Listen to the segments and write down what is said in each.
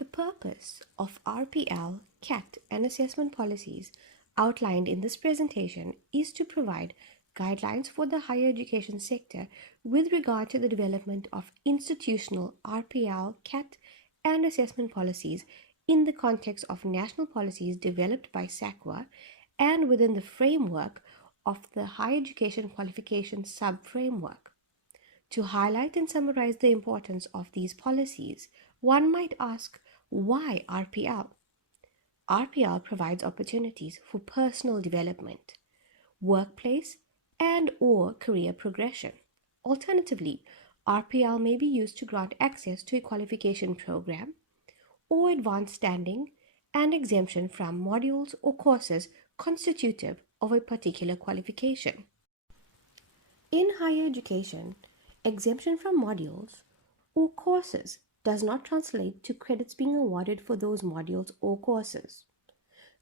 The purpose of RPL, CAT, and assessment policies outlined in this presentation is to provide guidelines for the higher education sector with regard to the development of institutional RPL, CAT, and assessment policies in the context of national policies developed by SACWA and within the framework of the Higher Education Qualification Sub-Framework. To highlight and summarize the importance of these policies, one might ask, why RPL? RPL provides opportunities for personal development, workplace, and/or career progression. Alternatively, RPL may be used to grant access to a qualification program or advanced standing and exemption from modules or courses constitutive of a particular qualification. In higher education, exemption from modules or courses does not translate to credits being awarded for those modules or courses.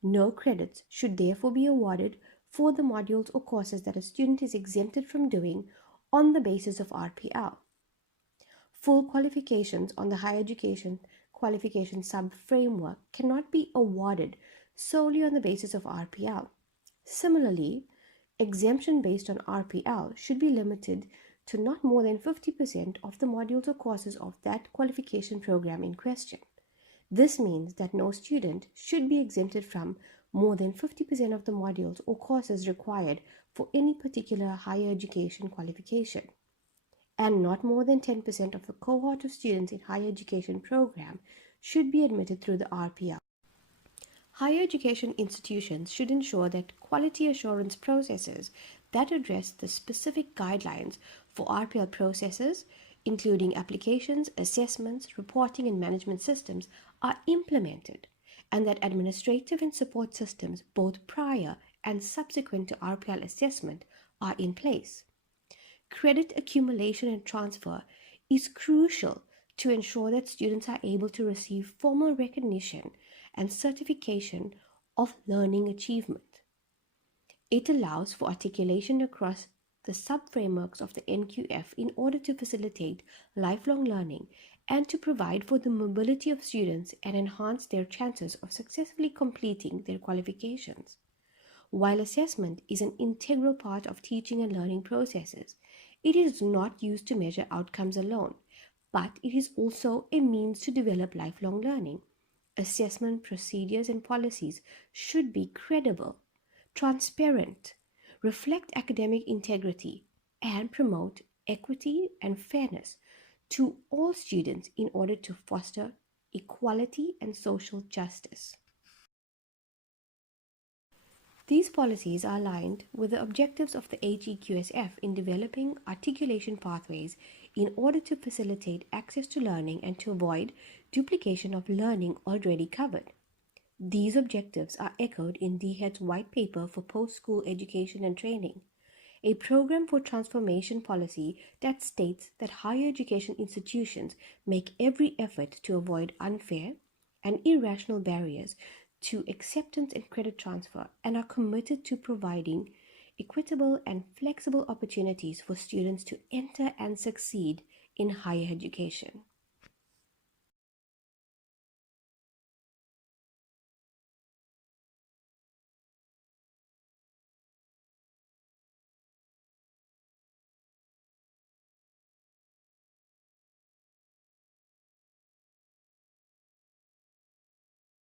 No credits should therefore be awarded for the modules or courses that a student is exempted from doing on the basis of RPL. Full qualifications on the higher education qualification sub-framework cannot be awarded solely on the basis of RPL. Similarly, exemption based on RPL should be limited to not more than 50% of the modules or courses of that qualification program in question. This means that no student should be exempted from more than 50% of the modules or courses required for any particular higher education qualification, and not more than 10% of the cohort of students in higher education program should be admitted through the RPL. Higher education institutions should ensure that quality assurance processes that address the specific guidelines for RPL processes, including applications, assessments, reporting, and management systems, are implemented, and that administrative and support systems, both prior and subsequent to RPL assessment, are in place. Credit accumulation and transfer is crucial to ensure that students are able to receive formal recognition and certification of learning achievement. It allows for articulation across the sub-frameworks of the NQF in order to facilitate lifelong learning and to provide for the mobility of students and enhance their chances of successfully completing their qualifications. While assessment is an integral part of teaching and learning processes, it is not used to measure outcomes alone, but it is also a means to develop lifelong learning. Assessment procedures and policies should be credible, transparent, reflect academic integrity, and promote equity and fairness to all students in order to foster equality and social justice. These policies are aligned with the objectives of the HEQSF in developing articulation pathways in order to facilitate access to learning and to avoid duplication of learning already covered. These objectives are echoed in DHET's White Paper for Post-School Education and Training, a program for transformation policy that states that higher education institutions make every effort to avoid unfair and irrational barriers to acceptance and credit transfer and are committed to providing equitable and flexible opportunities for students to enter and succeed in higher education.